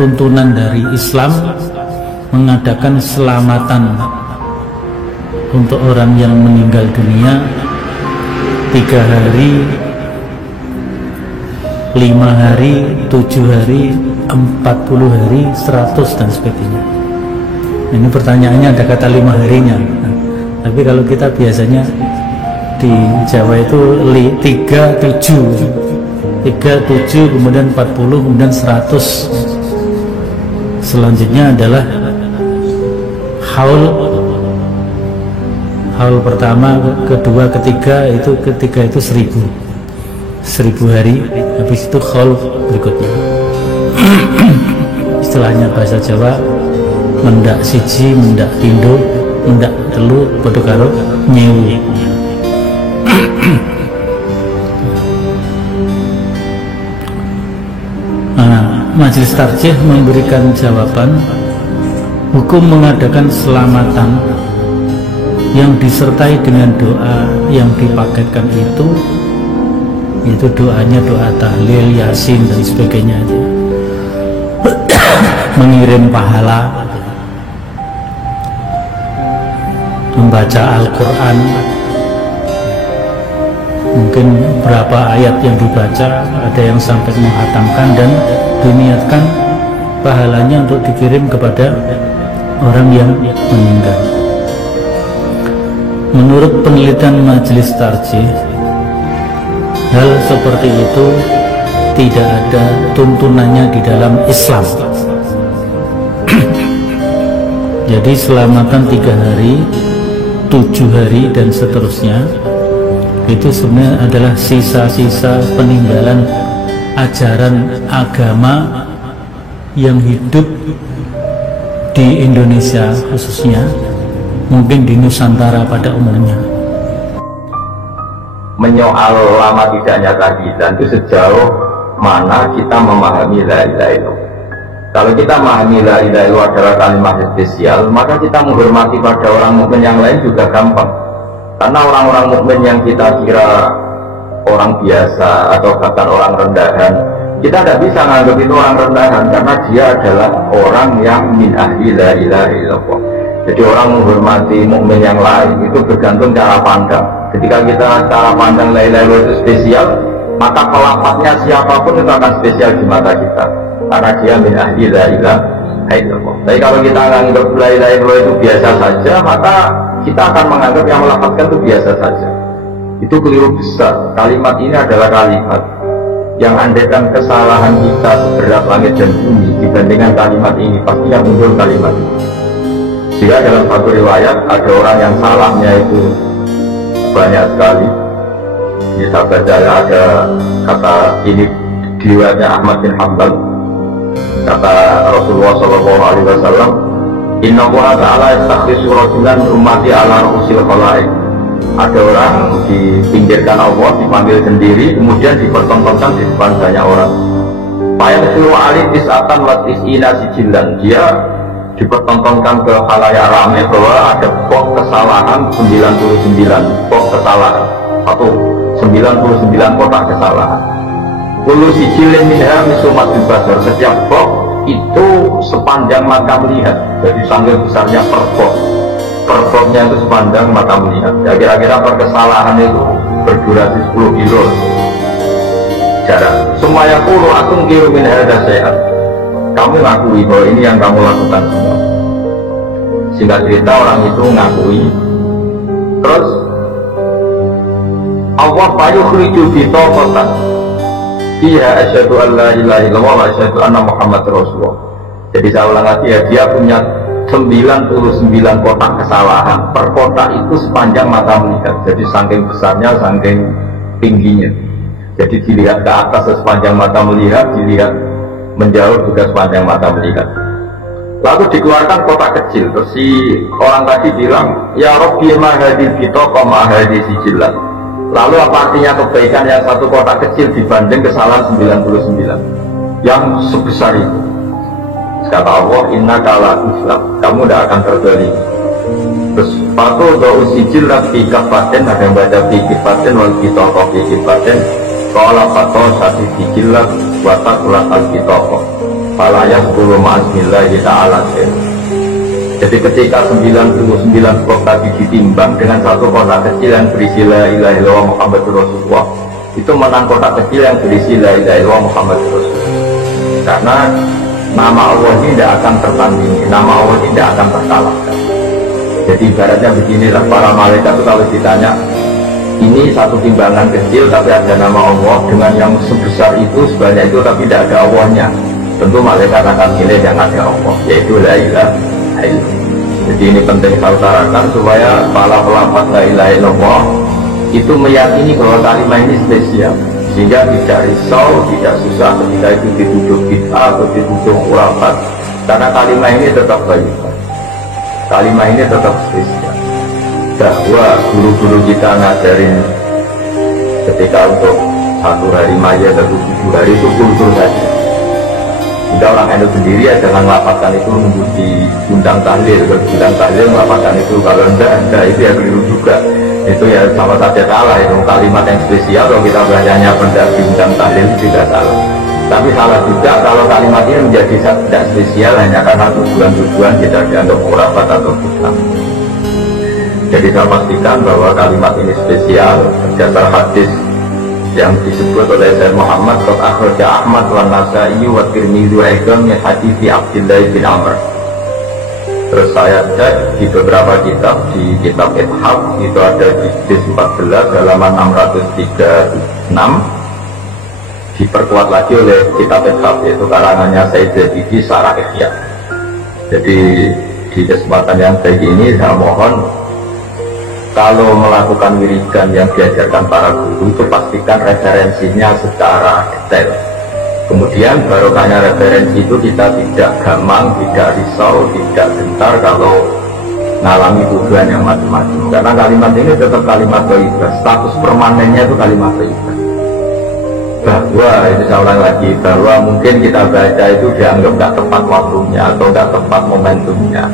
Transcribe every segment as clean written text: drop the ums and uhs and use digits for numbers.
tuntunan dari Islam mengadakan selamatan untuk orang yang meninggal dunia 3 hari, 5 hari, 7 hari, 40 hari, 100 dan sebagainya. Ini pertanyaannya ada kata 5 harinya. Tapi kalau kita biasanya di Jawa itu 37, kemudian 40, kemudian 100. Selanjutnya adalah haul pertama, kedua, ketiga itu 1000 hari. Habis itu haul berikutnya. Istilahnya bahasa Jawa mendak siji, mendak pindo, mendak telu padha karo nyewu. Majelis Tarjih memberikan jawaban, hukum mengadakan selamatan yang disertai dengan doa yang dipaketkan itu doanya doa tahlil, yasin dan sebagainya, mengirim pahala, membaca Al-Quran, mungkin berapa ayat yang dibaca, ada yang sampai menghatamkan, dan diniatkan pahalanya untuk dikirim kepada orang yang meninggal. Menurut penelitian Majelis Tarjih, hal seperti itu tidak ada tuntunannya di dalam Islam. Jadi selamatan 3 hari, 7 hari dan seterusnya itu sebenarnya adalah sisa-sisa peninggalan ajaran agama yang hidup di Indonesia khususnya, mungkin di Nusantara pada umumnya. Menyoal lama tidaknya tadi, dan itu sejauh mana kita memahami la ilaha illallah. Kalau kita memahami la ilaha illallah adalah kalimat spesial, maka kita menghormati pada orang mukmin yang lain juga gampang. Karena orang-orang mukmin yang kita kira orang biasa atau bahkan orang rendahan, kita tidak bisa menganggap itu orang rendahan, karena dia adalah orang yang min ahli la ilaha illallah. Jadi orang menghormati mukmin yang lain itu bergantung cara pandang. Ketika kita cara pandang la ilaha illallah itu spesial, maka pelafaznya siapapun itu akan spesial di mata kita, karena dia min ahli la ilaha illallah. Tapi kalau kita menganggap la ilaha illallah itu biasa saja, maka kita akan menganggap yang melafazkan itu biasa saja. Itu keliru besar. Kalimat ini adalah kalimat yang andaikan kesalahan kita seberat langit dan bumi dibandingkan kalimat ini, pastinya muncul kalimat ini. Jika dalam satu riwayat ada orang yang salahnya itu banyak sekali. Bisa baca ada kata ini di riwayatnya Ahmad bin Hanbal, kata Rasulullah SAW, Inna Allah Ta'ala yastakhlisu rajulan ummati ala ru'usil khalaik. Ada orang dipinggirkan Allah, dipanggil sendiri, kemudian dipertontonkan di depan banyak orang. Payah suruh alih tis'atan wa tis'ina sijilan. Dia dipertontonkan ke khalayak ramai bahwa ada pok kesalahan 99 pok kesalahan, 99 kotak kesalahan. Kulu sijilin minha misumat basar. Setiap pok itu sepanjang mata melihat. Jadi sangat besarnya per pok. Per poknya itu sepanjang mata melihat. Ya, kira-kira per kesalahan itu berdurasi 10 kilo jarak. Semuanya kulu atung kiru min hadza syai'an. Kamu ngakui bahwa ini yang kamu lakukan semua. Singkat cerita orang itu ngakui. Terus Allah fayukhriju bitaqatan fiha asyhadu an la ilaha illallah wa asyhadu anna muhammadar rasulullah. Jadi saya ulang lagi ya, dia punya 99 kotak kesalahan. Per kotak itu sepanjang mata melihat. Jadi saking besarnya, saking tingginya. Jadi dilihat ke atas sepanjang mata melihat, dilihat menjauh juga sepanjang mata melihat. Lalu dikeluarkan kotak kecil. Terus si orang tadi bilang, ya Rabbi ma hadil bitaqah ma hadil sijillah. Lalu apa artinya kebaikan yang satu kotak kecil dibanding kesalahan 99 yang sebesar itu? Kata Allah, inna kala islam, kamu tidak akan terbalik. Terus patu doa sijillah fi kafaten, ada yang baca fi kifaten wal bitaqah fi kifaten. Kalau patu satu sijillah watak ulat al bitaqah. falayas kulu ma'asmillahi ta'ala. Jadi ketika 99 skop tadi ditimbang dengan satu kotak kecil yang berisi la ilaha illallah Muhammadur Rasulullah, itu menang kotak kecil yang berisi la ilaha illallah Muhammadur Rasulullah. Karena nama Allah ini tidak akan tertandingi, nama Allah ini tidak akan terkalahkan. Jadi ibaratnya beginilah, para malaikat itu kalau ditanya, ini satu timbangan kecil tapi ada nama Allah, dengan yang sebesar itu, sebanyak itu tapi tidak ada Allahnya, tentu malaikat akan pilih yang ada Allah, yaitu la ilaha illallah. Jadi ini penting saya utarakan supaya para pelafaz la ilaha illallah itu meyakini bahwa kalimat ini spesial, sehingga tidak risau, tidak susah ketika itu dituduh bid'ah atau dituduh khurafat, karena kalimat ini tetap baik, kalimat ini tetap spesial. Bahwa guru-guru kita ngajarin ketika untuk 1 hari maya atau 7 hari itu kultur saja. Jika orang NU sendiri ya jangan melapatkan itu nunggu di undang tahlil, kalau undang tahlil melapatkan itu, kalau enggak itu ya keliru juga, itu ya sama saja salah. Itu kalimat yang spesial kalau kita bacanya benda di undang tahlil tidak salah, tapi salah juga kalau kalimat ini menjadi tidak spesial hanya karena tujuan-tujuan kita dianggap khurafat atau bid'ah. Jadi saya pastikan bahwa kalimat ini spesial berdasar hadis yang disebut oleh Sayyid Muhammad qad akhraja Ahmad wa Nasa'i wa Tirmidzi wa Ibnu min hadits Abdullah bin Amr. Terus saya cek di beberapa kitab, di kitab Ithaf itu ada di juz 14 halaman 636, diperkuat lagi oleh kitab Ithaf, yaitu karangannya Sayyid Zabidi Syarah Ihya. Jadi di kesempatan yang baik ini saya mohon, kalau melakukan wiridan yang diajarkan para guru itu pastikan referensinya secara detail. Kemudian barokahnya referensi itu kita tidak gamang, tidak risau, tidak gentar kalau mengalami tujuan yang macam-macam. Karena kalimat ini tetap kalimat thayyibah, status permanennya itu kalimat thayyibah. Bahwa itu saya ulang lagi, bahwa mungkin kita baca itu dianggap nggak tepat waktunya atau nggak tepat momentumnya,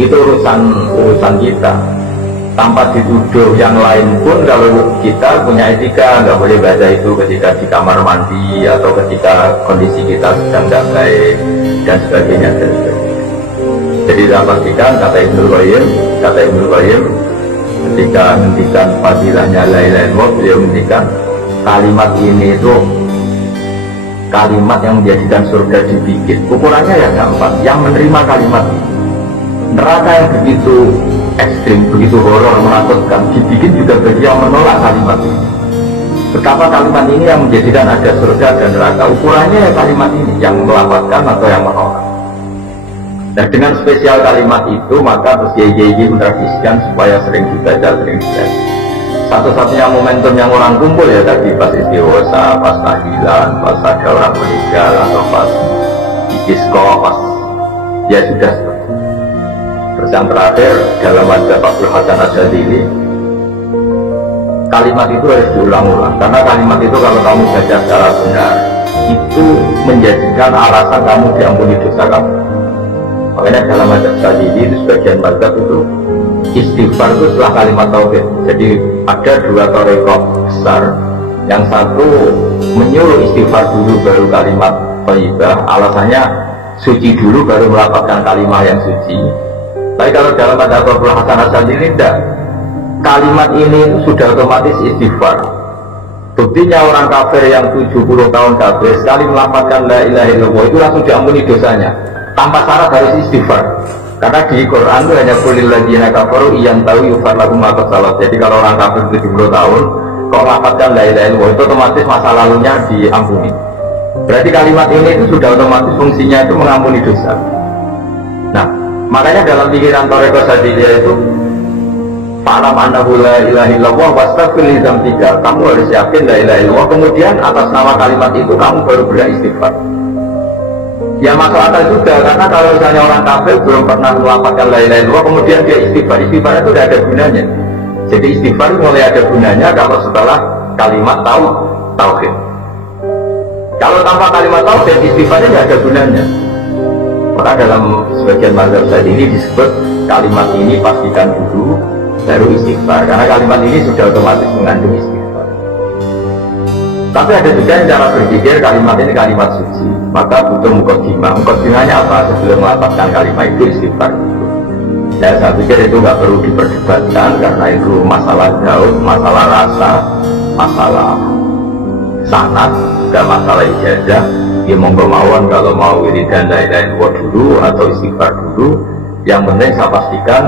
itu urusan kita. Tanpa dituduh yang lain pun, kalau kita punya etika nggak boleh baca itu ketika di kamar mandi atau ketika kondisi kita sedang tidak baik dan sebagainya dan sebagainya. Jadi saya pastikan kata Ibnu Qayyim ketika menghentikan fadilahnya la ilaha illallah, beliau menghentikan kalimat ini itu kalimat yang menjadikan surga dibikin. Ukurannya ya gampang, yang menerima kalimat ini. Neraka yang begitu ekstrim, begitu horor, menakutkan, dibikin juga bagi yang menolak kalimat ini. Betapa kalimat ini yang menjadikan ada surga dan neraka, ukurannya ya kalimat ini, yang melapatkan atau yang menolak. Dan dengan spesial kalimat itu, maka terus Kiai mentradisikan supaya sering dibaca, sering dibaca. Satu-satunya momentum yang orang kumpul ya tadi pas istighosa, pas tahlilan, pas ada orang meninggal, atau pas istisqa, pas ya sudah. Terus yang terakhir dalam wajah Abdul Hasan Asyadzili, kalimat itu harus diulang-ulang, karena kalimat itu kalau kamu baca secara benar itu menjadikan alasan kamu diampuni dosa kamu. Makanya dalam wajah Asyadzili itu sebagian mazhab itu istighfar itu setelah kalimat tauhid. Jadi ada 2 thariqah besar, yang satu menyuruh istighfar dulu baru kalimat thayyibah, alasannya suci dulu baru melafazkan kalimat yang suci. Tapi kalau dalam ada Abdul Hasan Asyadzili tidak, kalimat ini sudah otomatis istighfar. Buktinya orang kafir yang 70 tahun kafir sekali melafazkan la ilaha illallah itu langsung diampuni dosanya tanpa syarat harus istighfar. Karena di Quran itu hanya kulil ladzina kafaru iyam tahu yufar lakum ma salat. Jadi kalau orang kafir 70 tahun kok melafazkan la ilaha illallah itu otomatis masa lalunya diampuni. Berarti kalimat ini itu sudah otomatis fungsinya itu mengampuni dosa. Nah, makanya dalam pikiran Thariqah Syadziliyah itu fa'lam annahu la ilaha illallah wastaghfir li dzambika, kamu harus yakin la ilaha illallah, kemudian atas nama kalimat itu kamu baru beristighfar. Ya masuk akal juga, karena kalau misalnya orang kafir belum pernah melafazkan la ilaha illallah kemudian dia istighfar itu tidak ada gunanya. Jadi istighfar mulai ada gunanya kalau setelah kalimat tauhid. Kalau tanpa kalimat tauhid istighfarnya tidak ada gunanya. Maka dalam sebagian mazhab saya ini disebut kalimat ini pastikan dulu baru istighfar, karena kalimat ini sudah otomatis mengandung istighfar. Tapi ada juga yang cara berpikir kalimat ini kalimat suci. maka butuh mukadimah. Mukadimahnya apa? Sebelum melafazkan kalimat itu istighfar. Ya saya pikir itu nggak perlu diperdebatkan karena itu masalah jauh, masalah rasa, masalah sanad, dan masalah ijazah. Ya monggo mawon kalau mau wiridan la ilaha illallah dulu atau istighfar dulu. Yang penting saya pastikan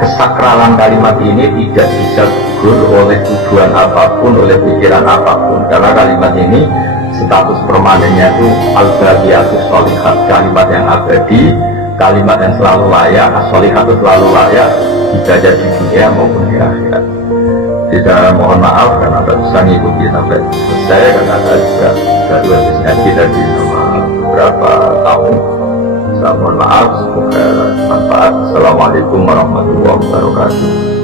kesakralan kalimat ini tidak bisa gugur oleh tujuan apapun, oleh pikiran apapun, karena kalimat ini status permanennya itu al-baqiyatus sholihat, kalimat yang abadi, kalimat yang selalu layak, as-sholihat itu selalu layak dibaca di dunia maupun di akhirat. Tidak, mohon maaf karena tak bisa ngikuti sampai selesai karena saya juga baru habis ngaji tadi sama beberapa tahun. Saya mohon maaf, semoga manfaat. Assalamualaikum warahmatullahi wabarakatuh.